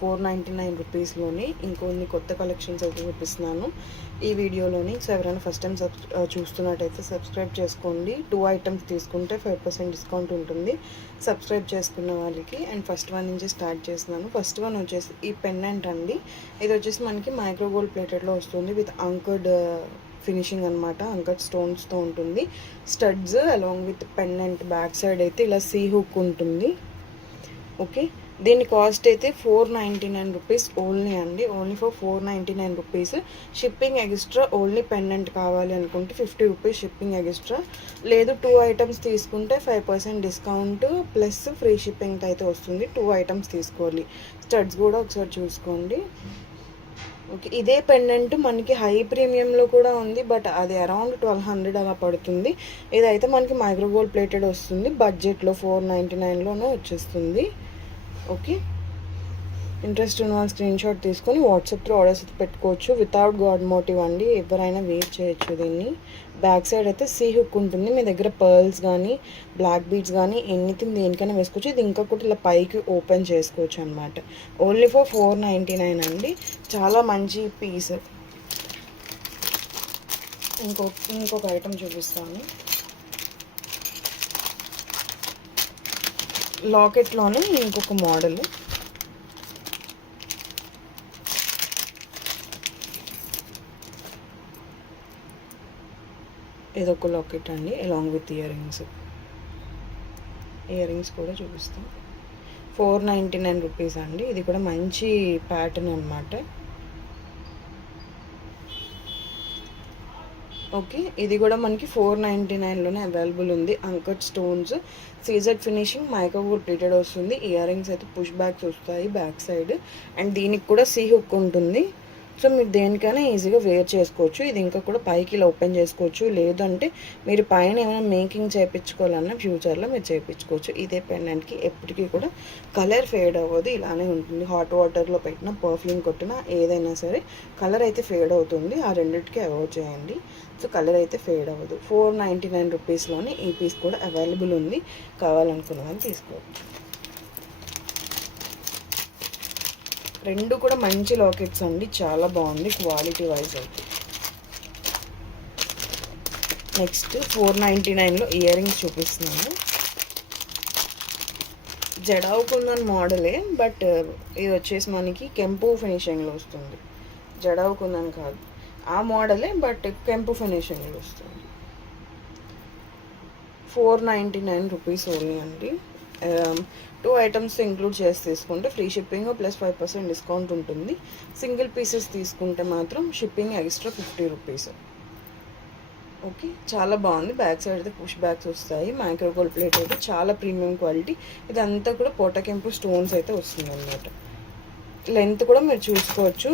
499 రూపీస్లోని ఇంకొన్ని కొత్త కలెక్షన్స్ అయితే చూపిస్తున్నాను ఈ వీడియోలోని. సో ఎవరైనా ఫస్ట్ టైం చూస్తున్నట్టయితే సబ్స్క్రైబ్ చేసుకోండి. 2 ఐటమ్స్ తీసుకుంటే 5% డిస్కౌంట్ ఉంటుంది సబ్స్క్రైబ్ చేసుకున్న వాళ్ళకి. అండ్ ఫస్ట్ వన్ నుంచి స్టార్ట్ చేస్తున్నాను. ఫస్ట్ వన్ వచ్చేసి ఈ పెండెంట్ అండి. ఇది వచ్చేసి మనకి మైక్రో గోల్డ్ ప్లేటెడ్లో వస్తుంది విత్ అంకర్డ్ ఫినిషింగ్ అనమాట. అంకర్డ్ స్టోన్స్తో ఉంటుంది. Studs along with pendant back side అయితే ఇలా సీ హుక్ ఉంటుంది. ఓకే, దీని కాస్ట్ అయితే 499 రూపీస్ ఓన్లీ అండి. Only for 499 rupees. Shipping extra. Only pendant కావాలి అనుకుంటే 50 రూపీస్ షిప్పింగ్ ఎక్స్ట్రా. లేదు 2 ఐటమ్స్ తీసుకుంటే 5% డిస్కౌంట్ ప్లస్ ఫ్రీ షిప్పింగ్ అయితే వస్తుంది. 2 ఐటమ్స్ తీసుకోవాలి. స్టడ్స్ కూడా ఒకసారి చూసుకోండి. ఓకే, ఇదే పెండెంట్ మనకి హై ప్రీమియంలో కూడా ఉంది, బట్ అది అరౌండ్ 1200 అలా పడుతుంది. ఇదైతే మనకి మైక్రో గోల్డ్ ప్లేటెడ్ వస్తుంది బడ్జెట్లో 499లోనే వచ్చేస్తుంది. ఓకే, ఇంట్రెస్ట్ ఉన్న వాళ్ళు స్క్రీన్ షాట్ తీసుకొని వాట్సాప్ త్రూ ఆర్డర్స్ అయితే పెట్టుకోవచ్చు. వితౌట్ గాడ్ మోటివ్ అండి, ఎవరైనా వేర్ చేయొచ్చు దీన్ని. బ్యాక్ సైడ్ అయితే సీ హుక్ ఉంటుంది. మీ దగ్గర పర్ల్స్ కానీ బ్లాక్ బీడ్స్ కానీ ఎనీథింగ్ దేనికైనా వేసుకోవచ్చు. ఇది ఇంకా కూడా ఇలా పైకి ఓపెన్ చేసుకోవచ్చు అనమాట. ఓన్లీ ఫర్ 499 అండి. చాలా మంచి పీస్. ఇంకొక ఐటమ్ చూపిస్తాను. లాకెట్లోనే ఇంకొక మోడల్. ఇదొక లాకెట్ అండి అలాంగ్ విత్ ఇయర్ రింగ్స్ కూడా చూపిస్తాం. 499 రూపీస్ అండి. ఇది కూడా మంచి ప్యాటర్న్ అనమాట. ఓకే, ఇది కూడా మనకి 499లోనే అవైలబుల్ ఉంది. Uncut stones, CZ finishing, micro gold plated వస్తుంది. ఇయర్ రింగ్స్ అయితే పుష్ బ్యాక్స్ వస్తాయి బ్యాక్ సైడ్. అండ్ దీనికి కూడా సీ హుక్ ఉంటుంది. సో మీరు దేనికైనా ఈజీగా వేర్ చేసుకోవచ్చు. ఇది ఇంకా కూడా పైకి ఇలా ఓపెన్ చేసుకోవచ్చు. లేదంటే మీరు పైన ఏమైనా మేకింగ్ చేయించుకోవాలన్నా ఫ్యూచర్లో మీరు చేయించుకోవచ్చు. ఇదే పెండెంట్కి ఎప్పటికీ కూడా కలర్ ఫేడ్ అవ్వదు, ఇలానే ఉంటుంది. హాట్ వాటర్లో పెట్టినా పర్ఫ్యూమ్ కొట్టినా ఏదైనా సరే కలర్ అయితే ఫేడ్ అవుతుంది. ఆ రెండింటికి అవాయిడ్ చేయండి. సో కలర్ అయితే ఫేడ్ అవ్వదు. 499 రూపీస్లోనే ఈ పీస్ కూడా అవైలబుల్ ఉంది. కావాలనుకున్న వాళ్ళు తీసుకోవచ్చు. రెండు కూడా మంచి లాకెట్స్ అండి, చాలా బాగుంది క్వాలిటీ వైజ్ అయితే. నెక్స్ట్ 499లో ఇయర్ రింగ్స్ చూపిస్తున్నాను. జడావు కుందన్ మోడలే, బట్ ఇది వచ్చేసి మనకి కెంపు ఫినిషింగ్లో వస్తుంది. జడావు కుందన్ కాదు, ఆ మోడలే, బట్ కెంపు ఫినిషింగ్లో వస్తుంది. 499 రూపీస్ ఓన్లీ అండి. 2 ఐటమ్స్ ఇంక్లూడ్ చేసి తీసుకుంటే ఫ్రీ షిప్పింగ్ ప్లస్ 5% డిస్కౌంట్ ఉంటుంది. సింగిల్ పీసెస్ తీసుకుంటే మాత్రం షిప్పింగ్ ఎక్స్ట్రా 50 రూపీస్. ఓకే, చాలా బాగుంది. బ్యాక్ సైడ్ అయితే పుష్ బ్యాగ్స్ వస్తాయి. మైక్రో గోల్డ్ ప్లేట్ అయితే చాలా ప్రీమియం క్వాలిటీ. ఇదంతా కూడా పోటకెంపు స్టోన్స్ అయితే వస్తుంది అన్నమాట. లెంత్ కూడా మీరు చూసుకోవచ్చు.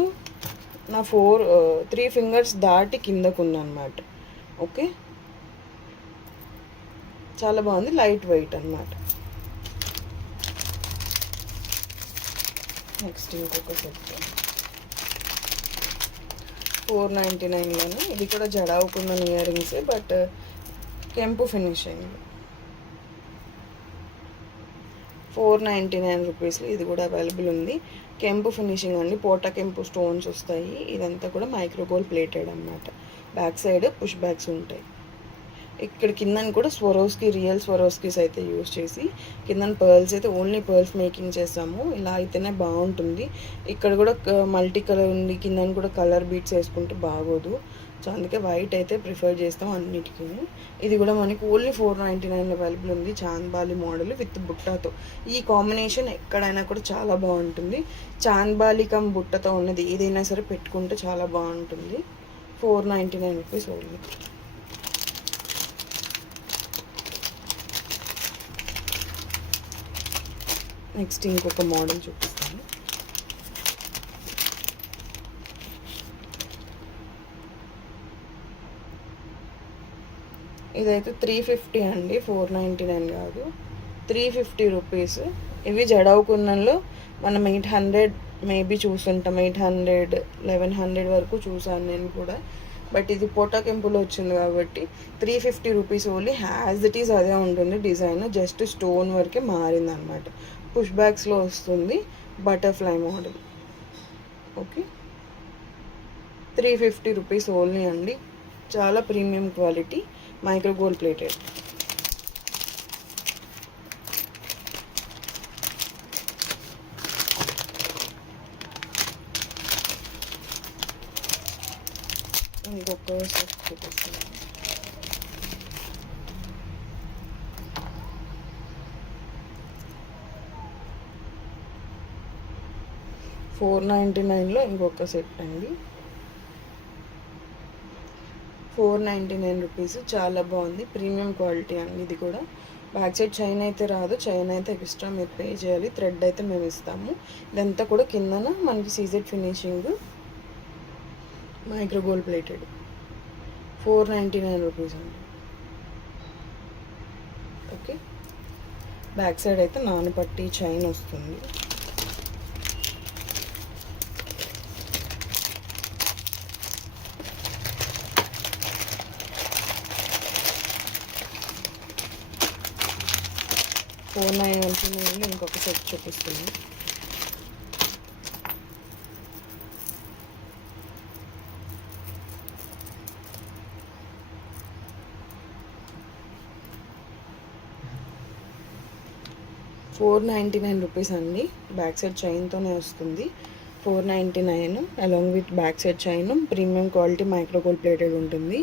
నా 3 ఫింగర్స్ దాటి కిందకు ఉందన్నమాట. ఓకే, చాలా బాగుంది. లైట్ వెయిట్ అన్నమాట. నెక్స్ట్ ఇంకొక సెట్ 499లోనే. ఇది కూడా జడావుకున్న ఇయర్ రింగ్స్, బట్ కెంపు ఫినిషింగ్. 499 రూపీస్లో ఇది కూడా అవైలబుల్ ఉంది. కెంపు ఫినిషింగ్ అండి. పోటా కెంపు స్టోన్స్ వస్తాయి. ఇదంతా కూడా మైక్రో గోల్డ్ ప్లేటెడ్ అనమాట. బ్యాక్ సైడ్ పుష్ బ్యాగ్స్ ఉంటాయి. ఇక్కడ కిందని కూడా స్వరోస్కి, రియల్ స్వరోస్కీస్ అయితే యూజ్ చేసి కింద పర్ల్స్ అయితే ఓన్లీ పర్ల్స్ మేకింగ్ చేసాము. ఇలా అయితేనే బాగుంటుంది. ఇక్కడ కూడా మల్టీ కలర్ ఉంది. కింద కూడా కలర్ బీట్స్ వేసుకుంటే బాగోదు. సో అందుకే వైట్ అయితే ప్రిఫర్ చేస్తాం అన్నిటికీ. ఇది కూడా మనకి ఓన్లీ 499 అవైలబుల్ ఉంది. చాంద్బాలి మోడల్ విత్ బుట్టతో. ఈ కాంబినేషన్ ఎక్కడైనా కూడా చాలా బాగుంటుంది. చాంద్బాలి కమ్ బుట్టతో ఉన్నది ఏదైనా సరే పెట్టుకుంటే చాలా బాగుంటుంది. 499 రూపీస్ ఓన్లీ. నెక్స్ట్ ఇంకొక మోడల్ చూపిస్తాను. ఇదైతే 350 అండి, 499 కాదు, 350 రూపీస్. ఇవి జడావు కుందన్లో మనం 800 మేబీ చూస్తుంటాం. 800, 1100 వరకు చూసాను నేను కూడా. బట్ ఇది పోటా కెంపులో వచ్చింది కాబట్టి 350 rupees only. Has it is అదే ఉంటుంది డిజైన్, జస్ట్ స్టోన్ వరకే మారిందనమాట. పుష్ బ్యాగ్స్లో వస్తుంది. Butterfly model. Okay, 350 rupees only అండి. చాలా premium quality, micro gold plated. ఇంకొక సెట్ చూపిస్తున్నాను. $499లో ఇంకొక సెట్ అండి. 499 రూపీస్. చాలా బాగుంది, ప్రీమియం క్వాలిటీ అండి. ఇది కూడా బ్యాక్ సైడ్ చైన్ అయితే రాదు, చైన్ అయితే ఎక్స్ట్రా మీరు పే చేయాలి. థ్రెడ్ అయితే మేము ఇస్తాము. ఇదంతా కూడా కిందన మనకి CZ finishing, micro gold plated. 499 rupees అండి. ఓకే, బ్యాక్ సైడ్ అయితే నానపట్టి చైన్ వస్తుంది. $499 ఇంకొక సెట్ చూపిస్తుంది. $499 రూపీస్ అండి. బ్యాక్ సైడ్ చైన్తోనే వస్తుంది. 499 along with back side chain, premium quality micro gold plated ఉంటుంది.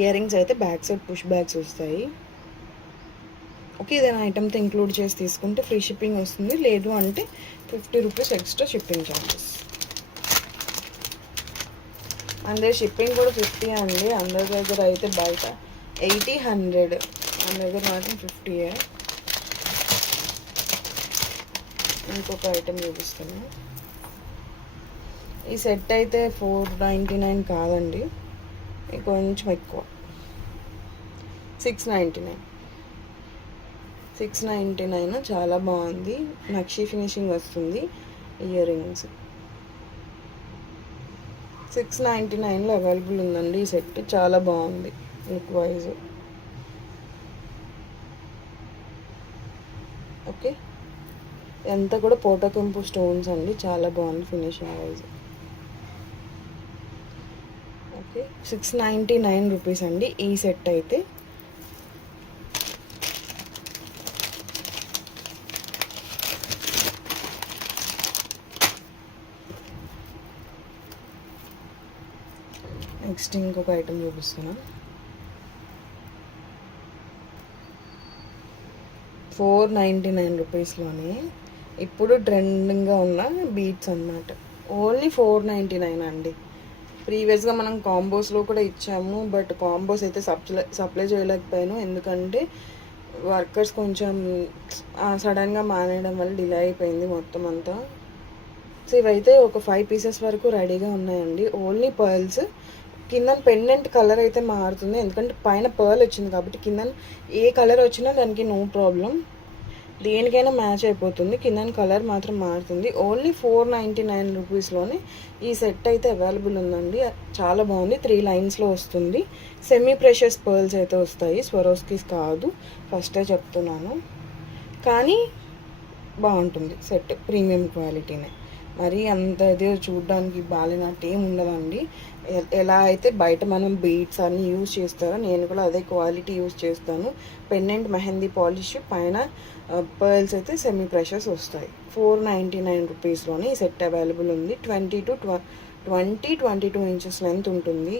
ఇయర్ రింగ్స్ అయితే బ్యాక్ సైడ్ పుష్ బ్యాగ్స్ వస్తాయి. ఓకే, ఏదైనా ఐటమ్తో ఇంక్లూడ్ చేసి తీసుకుంటే ఫ్రీ షిప్పింగ్ వస్తుంది. లేదు అంటే 50 రూపీస్ ఎక్స్ట్రా షిప్పింగ్ ఛార్జెస్. అందరి షిప్పింగ్ కూడా 50 అండి. అందరి దగ్గర అయితే బయట 80, 100, మన దగ్గర మాత్రం 50. ఇంకొక ఐటమ్ చూపిస్తున్నాను. ఈ సెట్ అయితే 499 కాదండి, కొంచెం ఎక్కువ, 699. 699 చాలా బాగుంది, నక్షి ఫినిషింగ్ వస్తుంది. ఇయర్ రింగ్స్ 699లో అవైలబుల్ ఉందండి. ఈ సెట్ చాలా బాగుంది లుక్ వైజ్. ఓకే, ఎంత కూడా పోటోకెంపు స్టోన్స్ అండి, చాలా బాగుంది ఫినిషింగ్ వైజ్. ఓకే, 699 రూపీస్ అండి ఈ సెట్ అయితే. నెక్స్ట్ ఇంకొక ఐటమ్ చూపిస్తున్నాను. 499 రూపీస్లోనే ఇప్పుడు ట్రెండింగ్గా ఉన్న బీట్స్ అన్నమాట. ఓన్లీ 499 అండి. ప్రీవియస్గా మనం కాంబోస్లో కూడా ఇచ్చాము, బట్ కాంబోస్ అయితే సప్లై చేయలేకపోయాను, ఎందుకంటే వర్కర్స్ కొంచెం సడన్గా మానేయడం వల్ల డిలే అయిపోయింది మొత్తం అంతా. సో ఇవైతే ఒక 5 పీసెస్ వరకు రెడీగా ఉన్నాయండి. Only pearls. కింద పెండెంట్ కలర్ అయితే మారుతుంది, ఎందుకంటే పైన పర్ల్ వచ్చింది కాబట్టి కింద ఏ కలర్ వచ్చినా దానికి నో ప్రాబ్లం, దేనికైనా మ్యాచ్ అయిపోతుంది. కింద కలర్ మాత్రం మారుతుంది. ఓన్లీ 499 రూపీస్లోనే ఈ సెట్ అయితే అవైలబుల్ ఉందండి. చాలా బాగుంది, 3 లైన్స్లో వస్తుంది. సెమీ ప్రెషస్ పర్ల్స్ అయితే వస్తాయి, స్వరోస్కీస్ కాదు, ఫస్టే చెప్తున్నాను. కానీ బాగుంటుంది సెట్, ప్రీమియం క్వాలిటీనే. మరి అంత ఇదే చూడడానికి బాగాలేనట్టు ఏమి ఉండదండి. ఎలా అయితే బయట మనం బీడ్స్ అన్నీ యూజ్ చేస్తారో నేను కూడా అదే క్వాలిటీ యూజ్ చేస్తాను. పెండెంట్ మెహందీ పాలిష్, పైన పర్ల్స్ అయితే సెమీ ప్రెషర్స్ వస్తాయి. 499 రూపీస్లోనే ఈ సెట్ అవైలబుల్ ఉంది. 22 ఇంచెస్ లెంత్ ఉంటుంది.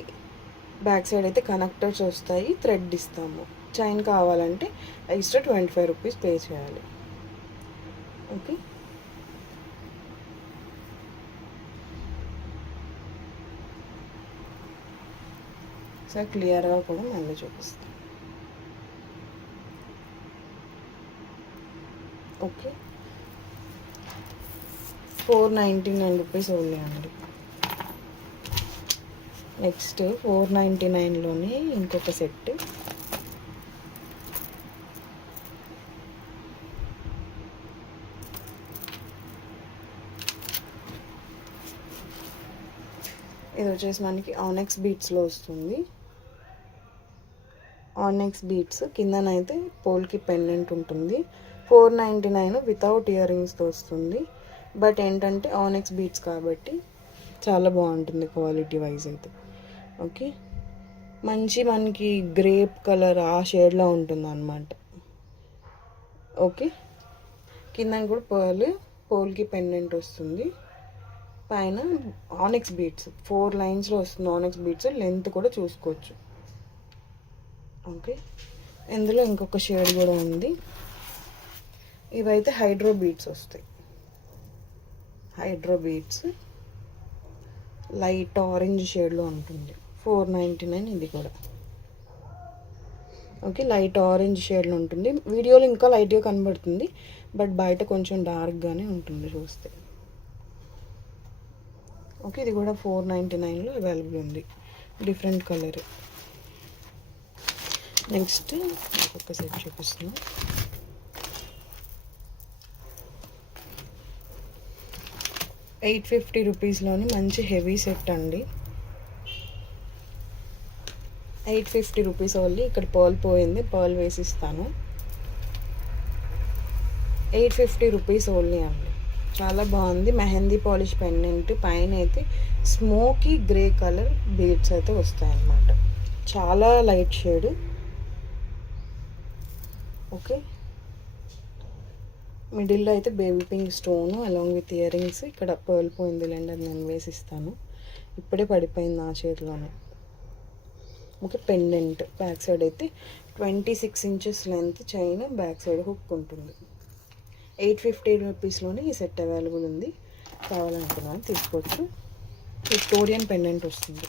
బ్యాక్ సైడ్ అయితే కనెక్టర్స్ వస్తాయి, థ్రెడ్ ఇస్తాము. చైన్ కావాలంటే ఎక్స్ట్రా 25 రూపీస్ పే చేయాలి. ఓకే, సార్ క్లియర్గా కూడా మళ్ళీ చూపిస్తాను. ఓకే, 499 రూపీస్ ఓన్లీ అండి. నెక్స్ట్ 499లోనే ఇంకొక సెట్. ఇది వచ్చేసి మనకి ఆనెక్స్ బీట్స్లో వస్తుంది. ఆనెక్స్ బీట్స్ కిందనైతే పోల్కి పెండెంట్ ఉంటుంది. 499 వితౌట్ ఇయర్ రింగ్స్తో వస్తుంది. బట్ ఏంటంటే ఆనెక్స్ బీట్స్ కాబట్టి చాలా బాగుంటుంది క్వాలిటీ వైజ్ అయితే. ఓకే, మంచి మనకి గ్రేప్ కలర్ ఆ షేడ్లో ఉంటుంది అన్నమాట. ఓకే, కింద కూడా పోల్కి పెండెంట్ వస్తుంది. పైన ఆనెక్స్ బీట్స్ 4 లైన్స్లో వస్తుంది. ఆనెక్స్ బీట్స్ లెంత్ కూడా చూసుకోవచ్చు. ఓకే, ఇందులో ఇంకొక షేడ్ కూడా ఉంది. ఇవైతే హైడ్రో బీట్స్ వస్తాయి. హైడ్రో బీట్స్ లైట్ ఆరెంజ్ షేడ్లో ఉంటుంది. 499 ఇది కూడా. ఓకే, లైట్ ఆరెంజ్ షేడ్లో ఉంటుంది. వీడియోలో ఇంకా లైట్గా కనబడుతుంది, బట్ బయట కొంచెం డార్క్గానే ఉంటుంది చూస్తే. ఓకే, ఇది కూడా 499లో అవైలబుల్ ఉంది, డిఫరెంట్ కలర్. నెక్స్ట్ ఒక సెట్ చూపిస్తున్నాను. ₹850 మంచి హెవీ సెట్ అండి. ₹850 ఓన్లీ. ఇక్కడ పర్ల్ పోయింది, పర్ల్ వేసిస్తాను. ₹850 ఓన్లీ అండి. చాలా బాగుంది. మెహందీ పాలిష్ పెండెంట్, పైన అయితే స్మోకీ గ్రే కలర్ బీడ్స్ అయితే వస్తాయన్నమాట. చాలా లైట్ షేడ్. ఓకే, మిడిల్లో అయితే baby pink stone along with ear rings. ఇక్కడ పర్ల్ పోయింది లేండి, అది నేను వేసిస్తాను. ఇప్పుడే పడిపోయింది నా చేతిలోనే. ఓకే, పెండెంట్ బ్యాక్ సైడ్ అయితే 26 inches length chain, back side hook ఉంటుంది. ₹850 ఈ సెట్ అవైలబుల్ ఉంది. కావాలనుకున్నాను తీసుకోవచ్చు. విక్టోరియన్ పెండెంట్ వస్తుంది.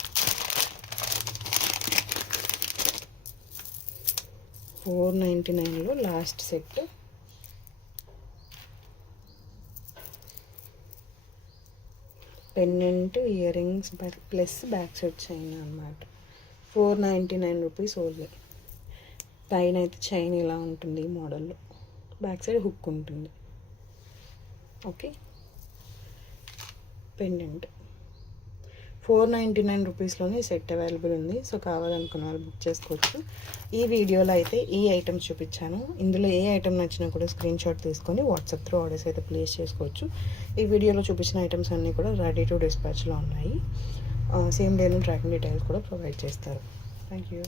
499లో last set. Pendant, ear rings plus back side chain అన్నమాట. ₹499 ఓన్లీ. పైన అయితే చైన్ ఇలా ఉంటుంది ఈ మోడల్లో, బ్యాక్ సైడ్ హుక్ ఉంటుంది. ఓకే, పెండెంట్ ₹499లోనే సెట్ అవైలబుల్ ఉంది. సో కావాలనుకున్న వాళ్ళు బుక్ చేసుకోవచ్చు. ఈ వీడియోలో అయితే ఈ ఐటమ్స్ చూపించాను. ఇందులో ఏ ఐటమ్ నచ్చినా కూడా స్క్రీన్ షాట్ తీసుకొని వాట్సాప్ త్రూ ఆర్డర్స్ అయితే ప్లేస్ చేసుకోవచ్చు. ఈ వీడియోలో చూపించిన ఐటమ్స్ అన్నీ కూడా రెడీ టు డిస్పాచ్లో ఉన్నాయి. సేమ్ డేను ట్రాకింగ్ డీటెయిల్స్ కూడా ప్రొవైడ్ చేస్తారు. Thank you.